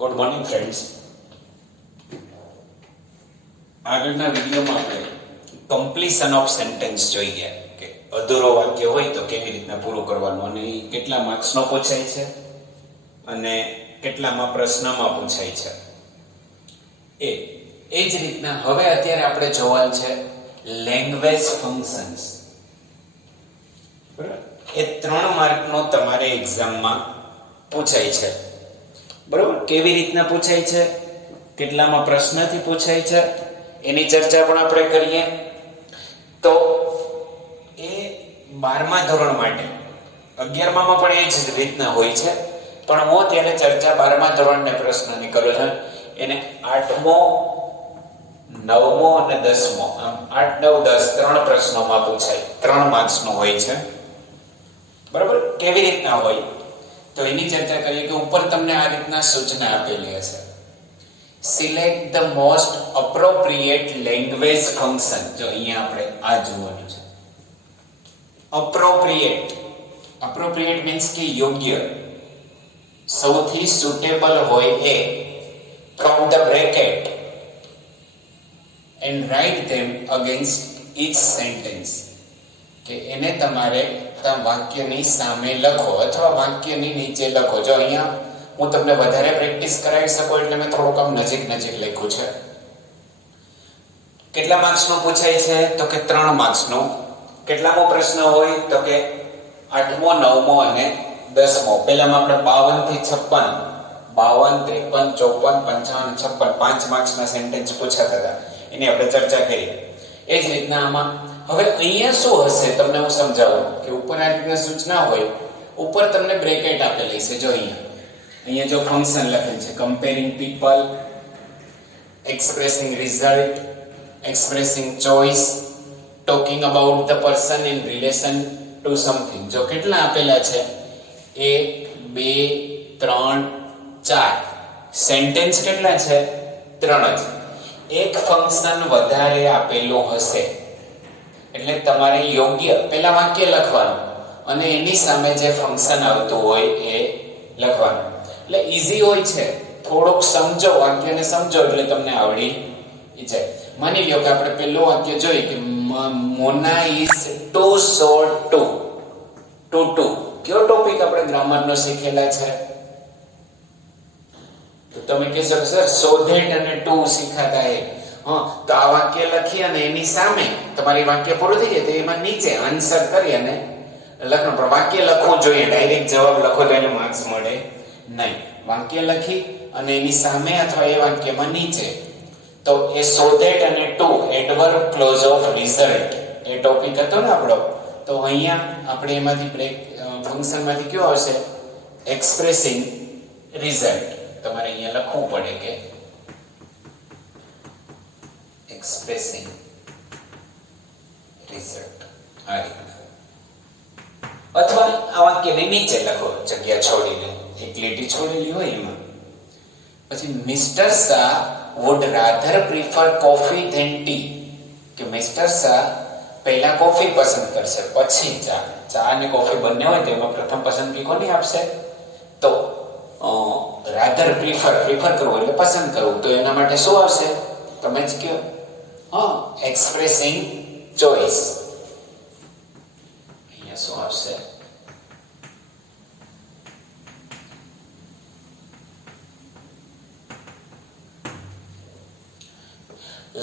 Good morning friends. આગળના વિડીયોમાં આપણે કમ્પ્લીશન ઓફ સેન્ટેન્સ જોઈએ કે અધૂરો વાક્ય હોય તો કેવી રીતના પૂરું કરવાનું અને એ કેટલા માર્ક્સનો પૂછાય છે અને કેટલામાં પ્રશ્નમાં પૂછાય છે. એ જ રીતના હવે અત્યારે આપણે જોવાનું છે લેંગ્વેજ ફંક્શન્સ. બરાબર, એ 3 માર્કનો તમારે એક્ઝામમાં પૂછાય છે. બરાબર, કેવી રીતના પૂછાય છે, કેટલામાં પ્રશ્નથી પૂછાય છે, એની ચર્ચા પણ આપણે કરીએ. તો એ 12મા ધોરણ માટે, 11મામાં પણ એ જ રીતના હોય છે, પણ હું ત્યારે ચર્ચા 12મા ધોરણને પ્રશ્નની કરું છું. એને 8મો, 9મો અને 10મો, આમ 8, 9, 10 3 પ્રશ્નોમાં પૂછાય. 3 માર્ક્સનો હોય છે. બરાબર, કેવી રીતના હોય તો એની ચર્ચા કરીએ. કે ઉપર તમને આ રીતના સૂચના આપેલી હશે, select the most appropriate language function. જો અહીંયા આપણે આ જોવાનું છે. અપ્રોપ્રિએટ મીન્સ કે યોગ્ય, સૌથી સુટેબલ હોય એ, from the bracket and write them against each sentence. કે એને તમારે વાક્યની સામે લખો અથવા વાક્યની નીચે લખો. જો અહીંયા હું તમને વધારે પ્રેક્ટિસ કરાવી શકું એટલે મેં થોડુંક આમ નજીક લખ્યું છે. કેટલા માર્ક્સનું પૂછાય છે તો કે 3 માર્ક્સનું. કેટલામો પ્રશ્ન હોય તો કે 8મો, 9મો અને 10મો. પહેલામાં આપણે 52 થી 56, 52, 53, 54, 55, 56 5 માર્ક્સના સેન્ટેન્સ પૂછાતા હતા. એની આપણે ચર્ચા કરી. એ જ રીતના આમાં હવે અહીંયા શું હશે તમને હું સમજાવું. કે ઉપર આ રીતના સૂચના હોય, ઉપર તમને બ્રેકેટ આપેલી છે. જો અહીંયા જો ફંક્શન લખેલ છે, comparing people, expressing result, expressing choice, talking about the person in relation two something. જો કેટલા આપેલા છે, 1, 2, 3, 4 સેન્ટેન્સ કેટલા છે? 3 જ. એક ફંક્શન વધારે આપેલું હશે એટલે તમારે યોગ્ય પહેલા વાક્ય લખવાનું અને એની સામે જે ફંક્શન આવતું હોય એ લખવાનું. એટલે ઈઝી હોય છે. થોડુંક સમજો, વાક્યને સમજો એટલે તમને આવડી જાય. માની લો કે આપણે પહેલું વાક્ય જોઈએ કે મોના ઇઝ ટુ શોર્ટ ટુ. કયો ટોપિક આપણે ગ્રામરનો શીખેલા છે? તો તમે કહેશો કે સર સો ધેટ અને ટુ શીખાતા એ. તો આ વાક્ય લખી અને એની સામે તમારી વાક્ય પૂરું થઈ જાય તો એમાં નીચે આન્સર કરી અને લખવાનું. પણ વાક્ય લખવું જોઈએ, ડાયરેક્ટ જવાબ લખો તો એને માર્ક્સ મળે નહીં. વાક્ય લખી અને એની સામે અથવા એ વાક્યમાં નીચે. તો એ સો ધેટ અને to adverb clause of result એ ટોપિક હતો ને આપણો. તો અહીંયા આપણે એમાંથી ફંક્શનમાંથી કયો આવશે? Expressing result. તમારે અહીંયા લખવું પડે કે એક્સપ્રેસિંગ રિઝલ્ટ. આ રીતના. અથવા આ વાક્યને નીચે લખો જગ્યા છોડીને, એક લીટી છોડેલી હોય એમાં. પછી mister Shah would rather prefer coffee than tea. કે મિસ્ટર શાહ પહેલા કોફી પસંદ કરશે પછી ચા. ચા અને કોફી બંને હોય તો એમાં પ્રથમ પસંદગી કોની આપશે? તો રાધર પ્રિફર કરવું એટલે પસંદ કરવું. તો એના માટે શું આવશે? તમે જ કહો. Expressing choice. અહીંયા શું આવશે?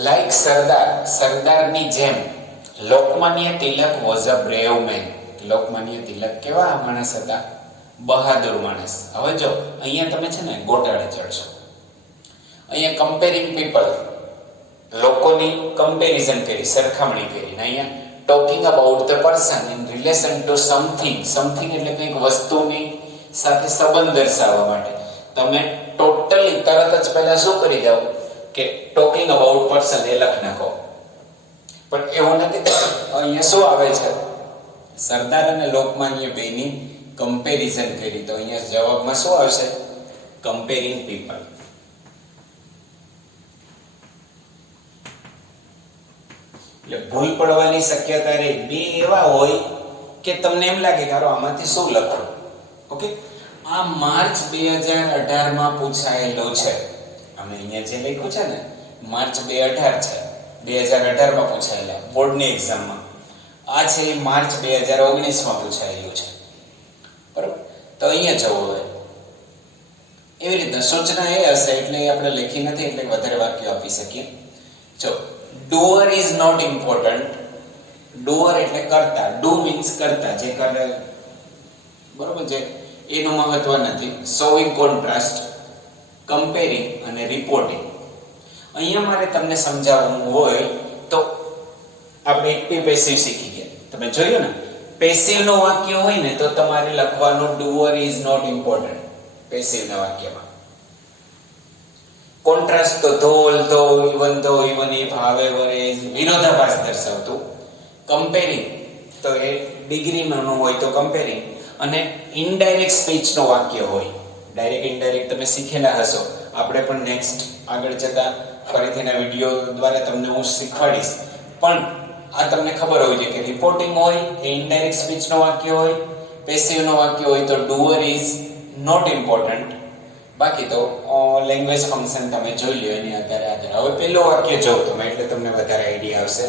લાઈક સરદારની જેમ Lokmanya Tilak was a brave man. Lokmanya Tilak કેવા માણસ હતા? બહાદુર માણસ. હવે જો અહીંયા તમે છે ને ગોટાળે ચડશો. અહીંયા કમ્પેરિંગ પીપલ, લોકોની કમ્પેરિઝન કરી, સરખામણી કરી. અહીંયા talking about the person in relation two something એટલે કંઈક વસ્તુની સાથે સંબંધ દર્શાવવા માટે તમે ટોટલી તરત જ પહેલા શું કરી જાવ કે ટોકિંગ અબાઉટ પર્સન એ લખ નાખો. પણ એવું નથી. અહીંયા શું આવે છે? સરદાર અને લોકમાન્ય બેની કમ્પેરિઝન કરી. તો અહીંયા જવાબમાં શું આવશે? Comparing people. એટલે ભૂલ પડવાની શક્યતા રહે. બે એવા હોય કે તમને એમ લાગે કે આમાંથી શું લખવું. ઓકે, આ માર્ચ 2018 માં પૂછાયેલો છે. અમે અહીંયા જે લખ્યું છે ને માર્ચ 2018 છે, 2018 માં પૂછાયેલા બોર્ડની એક્ઝામમાં. આ છે એ માર્ચ 2019 માં પૂછાયેલું છે. બરાબર, તો અહીંયા જવું હવે એવી રીતના સૂચના એ હશે એટલે આપણે લખી નથી એટલે વધારે વાક્યો આપી શકીએ. જો doer is not important. Doer એટલે કરતા, ડુ મીન્સ કરતા, જે કરે બરોબર છે એનું મહત્વ નથી. શોવિંગ કોન્ટ્રાસ્ટ, કમ્પેરિંગ અને રિપોર્ટિંગ. અહીંયા મારે તમને સમજાવવું હોય તો આપણે એક્ટિવ પેસિવ શીખી ગયા. તમે જોયું ને પેસિવ નું વાક્ય હોય ને તો તમારે લખવાનું doer is not important passive ના વાક્યમાં. કોન્ટ્રાસ્ટ તો ધો ઇવન ઇફ હાવેવર એઝ વિરોધાભાસ દર્શાવતું. કમ્પેરિંગ તો એ ડિગ્રીમાં હોય તો કમ્પેરિંગ. અને ઇનડાયરેક્ટ સ્પીચ નો વાક્ય હોય. ડાયરેક્ટ ઇનડાયરેક્ટ તમે શીખેલા હશો, આપણે પણ નેક્સ્ટ આગળ જતા ફરીથીના વિડીયો દ્વારા તમને હું શીખવાડીશ. પણ આ તમને ખબર હોવી જોઈએ કે રિપોર્ટિંગ હોય એ ઇનડાયરેક્ટ સ્પીચ નો વાક્ય હોય, પેસિવ નો વાક્ય હોય તો ડુઅર ઇઝ નોટ ઇમ્પોર્ટન્ટ. બાકી તો લેંગ્વેજ ફંક્શન તમે જોઈ લો એની આધારે. હવે પેલું વાક્ય જો તમે એટલે તમને વધારે આઈડિયા આવશે.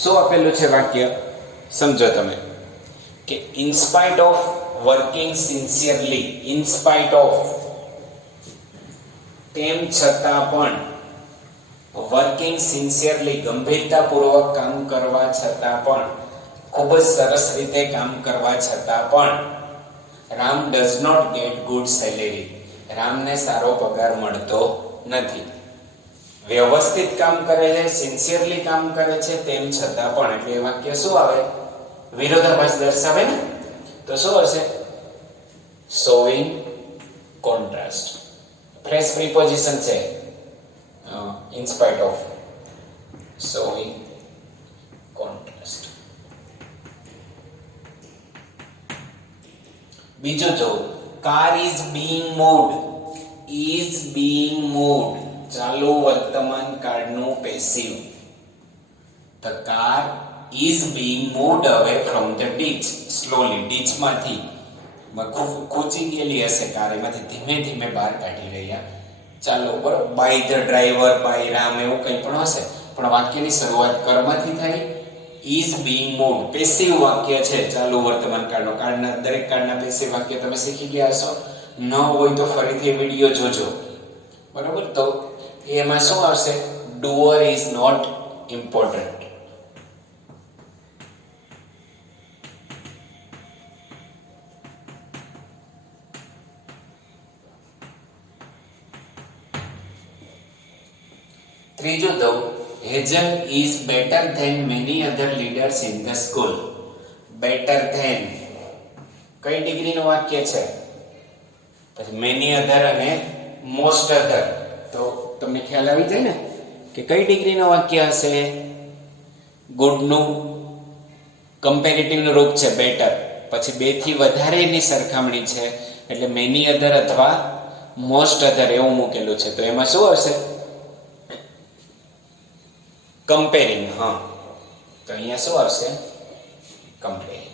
શું આપેલું છે વાક્ય સમજો તમે કે in spite of working sincerely, in spite of તેમ છતાં પણ, વર્કિંગ સિન્સિયરલી ગંભીરતાપૂર્વક કામ કરવા છતાં પણ, ખૂબ જ સરસ રીતે કામ કરવા છતાં પણ, Ram does not get good salary. રામને સારો પગાર મળતો નથી. વ્યવસ્થિત કામ કરે છે, સિન્સિયરલી કામ કરે છે તેમ છતાં પણ, એટલે એ વાક્ય શું આવે? વિરોધાભાસ દર્શાવે ને, તો શું હશે? Showing contrast. ફ્રેશ પ્રિપોઝિશન છે in spite of, showing contrast. બીજો જો car is being moved. Is being moved ચાલુ વર્તમાન કાળનું passive. The car is being moved away from the ditch slowly. ditch માંથી કૂચી ગયેલી હશે કાર, એમાંથી ધીમે ધીમે બહાર કાઢી રહ્યા. ચાલો બરોબર, by the driver, by Ram એવું કંઈ પણ હશે, પણ વાક્યની શરૂઆત કર્મથી થાય. ઇઝ બીઇંગ મૂવ્ડ પેસિવ વાક્ય છે ચાલુ વર્તમાન કાળનો. કાળના દરેક કાળના પેસિવ વાક્ય તમે શીખી ગયા હશો. ન હોય તો ફરીથી વિડીયો જોજો બરોબર. તો એમાં શું આવશે? Doer is not important. ત્રીજું તો Hazel is better than many other leaders in the school. Better than કઈ ડિગ્રીનું વાક્ય છે? પછી મેની અધર અને મોસ્ટ અધર, તો તમને ખ્યાલ આવી જાય ને કે કઈ ડિગ્રીનું વાક્ય હશે? ગુડનું કમ્પેરેટિવનું રૂપ છે બેટર, પછી બે થી વધારેની સરખામણી છે એટલે મેની અધર અથવા મોસ્ટ અધર એવું મૂકેલું છે. તો એમાં શું હશે? કમ્પેરિંગ. હા, તો અહીંયા શું આવશે? કમ્પેરિંગ.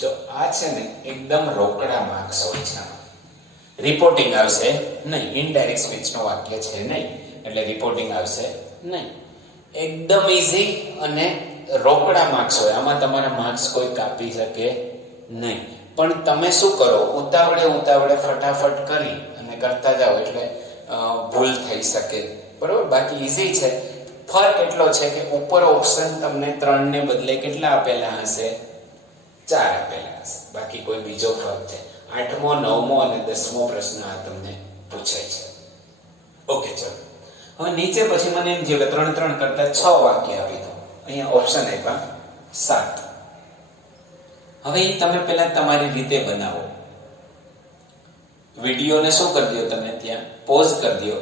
જો આ છે ને એકદમ રોકડા માર્ક્સ હોય છે. રિપોર્ટિંગ આવશે નહીં, ઇનડાયરેક્ટ સ્પીચ નો વાક્ય છે નહીં એટલે રિપોર્ટિંગ આવશે નહીં. એકદમ ઈઝી અને રોકડા માર્ક્સ હોય, આમાં તમારા માર્ક્સ કોઈ કાપી શકે નહીં. પણ તમે શું કરો? ઉતાવળે ફટાફટ કરી અને કરતા જાઓ એટલે ભૂલ થઈ શકે બરોબર. બાકી ઈઝી છે. ફરક એટલો છે કે ઉપર ઓપ્શન તમને 3 ને બદલે કેટલા આપેલા હશે? 4 આપેલા હશે. બાકી કોઈ બીજો ફરક છે? 8મો 9મો અને 10મો પ્રશ્ન આ તમને પૂછાય છે. ઓકે, ચલો હવે નીચે પછી મને એમ થયું કે 3 કરતા 6 વાક્ય આપી દો. અહીંયા ઓપ્શન આપ્યા 7. હવે તમે પહેલા તમારી રીતે બનાવો. વિડીયોને શું કરી દો? તમે ત્યાં પોઝ કરી દો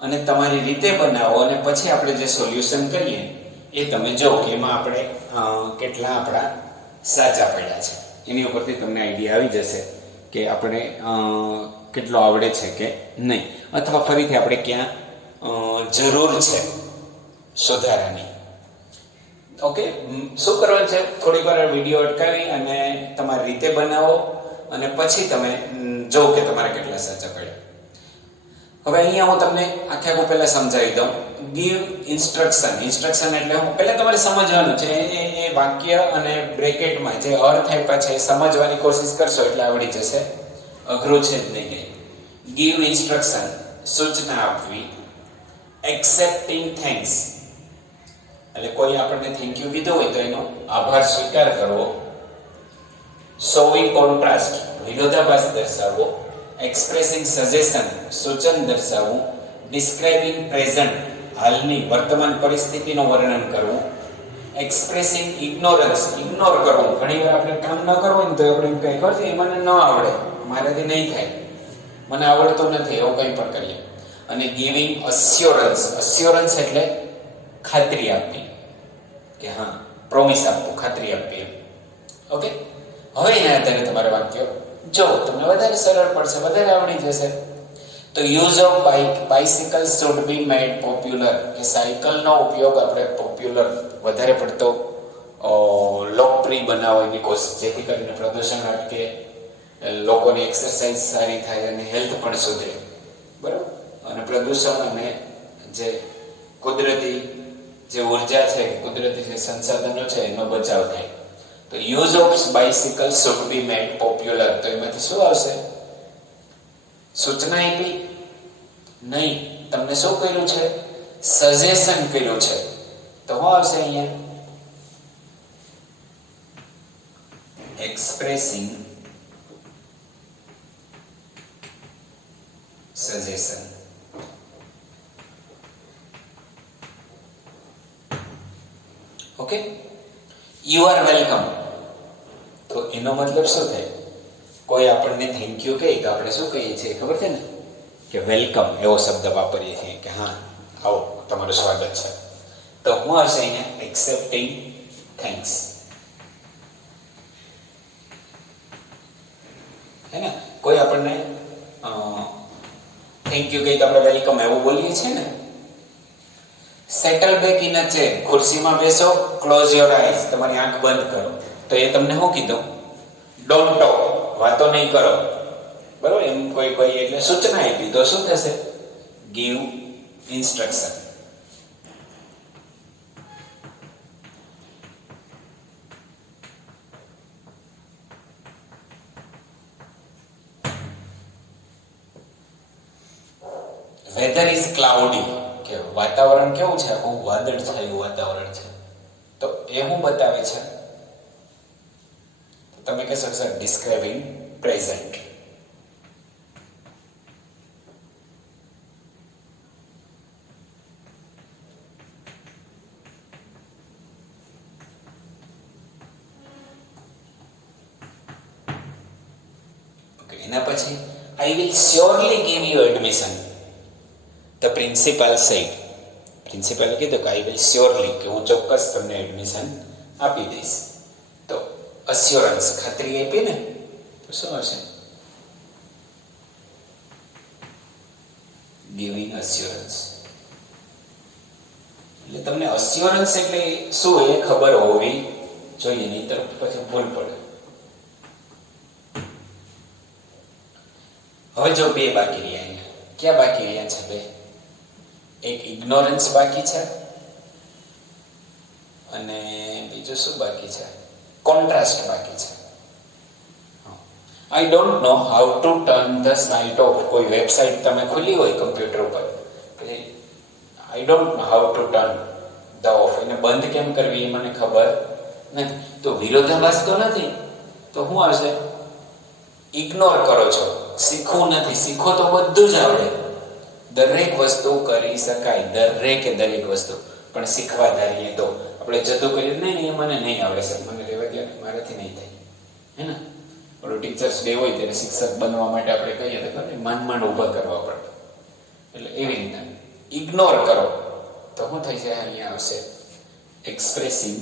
અને તમારી રીતે બનાવો અને પછી આપણે જે સોલ્યુશન કરીએ એ તમે જો કે એમાં આપણે કેટલા આપણા સાચા પડ્યા છે. એની ઉપરથી તમને આઈડિયા આવી જશે કે આપણે કેટલો આવડે છે કે નહીં, અથવા ફરીથી આપણે ક્યાં જરૂર છે સુધારાની. ઓકે, શું કરવાનું છે, થોડીક વાર વિડીયો અટકાવી અને તમારી રીતે બનાવો અને પછી તમે જો કે તમારે કેટલા સાચા પડ્યા. હવે અહીંયા હું તમને આખે આખું પહેલા સમજાવી દઉં. Give instruction. ઇન્સ્ટ્રક્શન એટલે હું પહેલા તમારે સમજવાનું છે. એ વાક્ય અને બ્રેકેટમાં જે અર્થ આપ્યા છે એ સમજવાની કોશિશ કરશો એટલે આવડી જશે. અઘરું છે જ નહીં. ગીવ ઇન્સ્ટ્રક્શન, સૂચના આપવી. એક્સેપ્ટિંગ થેન્ક્સ, એટલે કોઈ આપણને થેન્ક યુ કીધું હોય તો એનો આભાર સ્વીકાર કરવો. શોવિંગ કોન્ટ્રાસ્ટ, વિરોધાભાસ દર્શાવવો. એક્સપ્રેસિંગ સજેશન, સૂચન દર્શાવવું. ડિસ્ક્રાઇબિંગ પ્રેઝન્ટ, હાલની વર્તમાન પરિસ્થિતિનું વર્ણન કરવું. એક્સપ્રેસિંગ ઇગ્નોરન્સ, ઇગ્નોર કરવું. ઘણીવાર આપણે કામ ન કરવું હોય ને તો આપણે એમ કહીએ ખબર છે એ મને ન આવડે, મારાથી નહીં થાય, મને આવડતું નથી, એવું કંઈ પણ કરીએ. અને ગિવિંગ અસ્યોરન્સ. અસ્યોરન્સ એટલે ખાતરી આપવી કે હા, પ્રોમિસ આપવું, ખાતરી આપવી એમ. ઓકે, હવે અહીંયા આધારે તમારે વાક્યો જો તમને વધારે સરળ પડશે, વધારે આવડી જશે. તો use of bicycle should be made popular, કે સાયકલનો ઉપયોગ આપણે પોપ્યુલર, વધારે પડતો લોકપ્રિય બનાવવાની કોશિશ, જેથી કરીને પ્રદૂષણ અટકે, લોકોની એક્સરસાઇઝ સારી થાય અને હેલ્થ પણ સુધરે. બરાબર, અને પ્રદૂષણ અને જે કુદરતી જે ઉર્જા છે, કુદરતી જે સંસાધનો છે એનો બચાવ થાય. તો use of bicycle should be made popular, તો એમાંથી શું આવશે? સૂચના આપી નહીં, તમને શું કર્યું છે? સજેશન કર્યું છે. તો શું આવશે અહીંયા? Expressing suggestion. Okay, you are welcome, તો એનો મતલબ શું થાય? કોઈ આપણને થેન્ક યુ કહે તો આપણે શું કહીએ છીએ ખબર છે ને, કે વેલકમ એવો શબ્દ વાપરીએ છીએ કે હા આવો, તમારું સ્વાગત છે. તો હું હશે અહીંયા એક્સેપ્ટિંગ થેન્ક્સ, હે ને. કોઈ આપણને થેન્ક યુ કહે તો આપણે વેલકમ એવું બોલીએ છીએ ને. Settle back in a chair, ખુરશીમાં બેસો, ક્લોઝ યોર આઈઝ, તમારી આંખ બંધ કરો. તો એ તમને શું કીધું? ડોન્ટ ટોક, વાતો નહીં કરો. બરોબર, એમ કોઈ એટલે સૂચના આપી, તો શું થશે? Give instruction. Weather is cloudy, કે વાતાવરણ કેવું છે? આખું વાદળ છાયું વાતાવરણ છે. તો એ શું બતાવે છે? તમે કહેશો સર ડિસ્ક્રાઇબિંગ પ્રેઝન્ટ. ઓકે, એના પછી I will surely give you admission, the principal said. પ્રિન્સિપાલે કીધું કે આઈ વિલ શ્યોરલી, કે હું ચોક્કસ તમને એડમિશન આપી દઈશ. તો અસ્યોરન્સ, ખાતરી આપી ને, તો શું હશે? ગિવિંગ અસ્યોરન્સ. એટલે તમને અસ્યોરન્સ એટલે શું એ ખબર હોવી જોઈએ, નહીંતર પછી ભૂલ પડે. હવે જો બે બાકી રહ્યા અહીંયા. ક્યાં બાકી રહ્યા છે બે? એક ઇગ્નોરન્સ બાકી છે અને બીજું શું બાકી છે? કોન્ટ્રાસ્ટ બાકી છે. I don't know how to turn the site of. કોઈ વેબસાઇટ તમે ખોલી હોય કમ્પ્યુટર ઉપર, I don't know how to turn the of, એને બંધ કેમ કરવી એ મને ખબર નથી. તો વિરોધાભાસ તો નથી, તો શું આવશે? ઇગ્નોર કરો છો, શીખવું નથી. શીખો તો બધું જ આવડે, દરેક વસ્તુ કરી શકાય, દરેક વસ્તુ, પણ શીખવા ધારીએ તો આપણે જતું કરીએ નહીં, એ મને નહીં આવડે સર, મને રહેવા દે, મારાથી નહીં થાય, હે ને. ઓલો ટીચર્સ ડે હોય ત્યારે શિક્ષક બનવા માટે આપણે કહીએ તો માંડ ઊભા કરવા પડે. એટલે એવી રીતે ઇગ્નોર કરો તો શું થઈ જાય? અહીંયા આવશે એક્સપ્રેસિંગ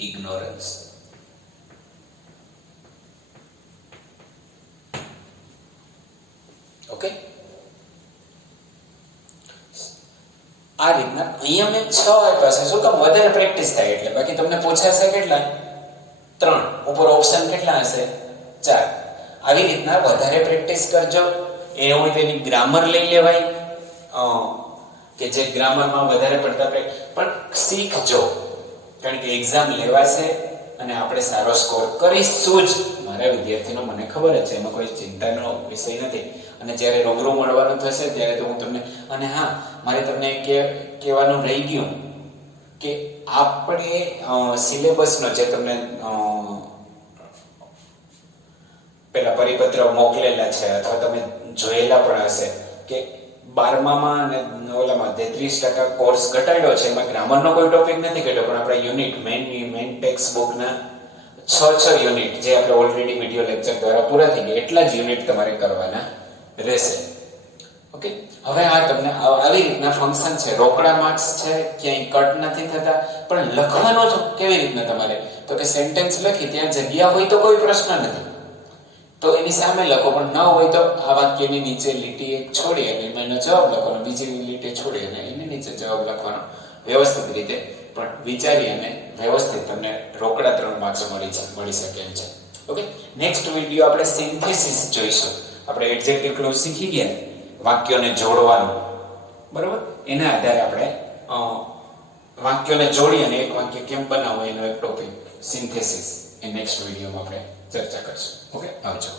ignorance. આ રીતના અહીંયા મેં 6 આપ્યા છે, શું કામ? વધારે પ્રેક્ટિસ થાય એટલે. બાકી તમને પૂછાશે કેટલા? 3. ઉપર ઓપ્શન કેટલા હશે? 4. આવી રીતના વધારે પ્રેક્ટિસ કરજો. એ હોય તેની ગ્રામર લઈ લેવાય, કે જે ગ્રામરમાં વધારે પડતા પણ શીખજો, કારણ કે એક્ઝામ લેવાશે અને આપણે સારો સ્કોર કરીશું જ. મારા વિદ્યાર્થીનો મને ખબર જ છે, એમાં કોઈ ચિંતાનો વિષય નથી. અને જ્યારે રૂબરૂ મળવાનું થશે ત્યારે તો હું તમને, અને હા, મારે તમને કહેવાનું રહી ગયું કે આપણે સિલેબસનો જે તમને પેલા પરિપત્ર મોકલેલા છે અથવા તમે જોયેલા પણ હશે કે 12માં અને ઓલામાં 33% કોર્સ ઘટાડ્યો છે. એમાં ગ્રામરનો કોઈ ટોપિક નથી ઘટ્યો, પણ આપણા યુનિટ મેઇન ટેક્સ્ટ બુકના 6 યુનિટ જે આપણે ઓલરેડી વિડિયો લેક્ચર દ્વારા પૂરા થઈ ગયા, એટલા જ યુનિટ તમારે કરવાના રહેશે. ઓકે, હવે આ તમને આવી રીતના ફંક્શન છે, રોકડા માર્ક્સ છે, ક્યાંય કટ નથી થતા. પણ લખવાનો તો કેવી રીતના તમારે? તો કે સેન્ટેન્સ લખી ત્યાં જગ્યા હોય તો કોઈ પ્રશ્ન નથી, તો એની સામે લખો, પણ ન હોય તો આ વાક્યની નીચે લીટી એક છોડી અને એનો જવાબ લખવાનો, બીજી લીટી છોડી અને એની નીચે જવાબ લખવાનો, વ્યવસ્થિત રીતે પણ વિચારી અને વ્યવસ્થિત તમને રોકડા 3 માર્ક્સ મળી શકે એમ છે. ઓકે, નેક્સ્ટ વિડિયો આપણે સિન્થેસિસ જોઈશું. આપણે એડજેક્ટિવ ક્લોઝ શીખી ગયા, વાક્યોને જોડવાનું, બરોબર? એના આધારે આપણે વાક્યોને જોડી અને એક વાક્ય કેમ બનાવવું એનો એક ટોપિક સિન્થેસિસ એ નેક્સ્ટ વિડિયોમાં આપણે ચર્ચા કરશું. ઓકે, આવજો.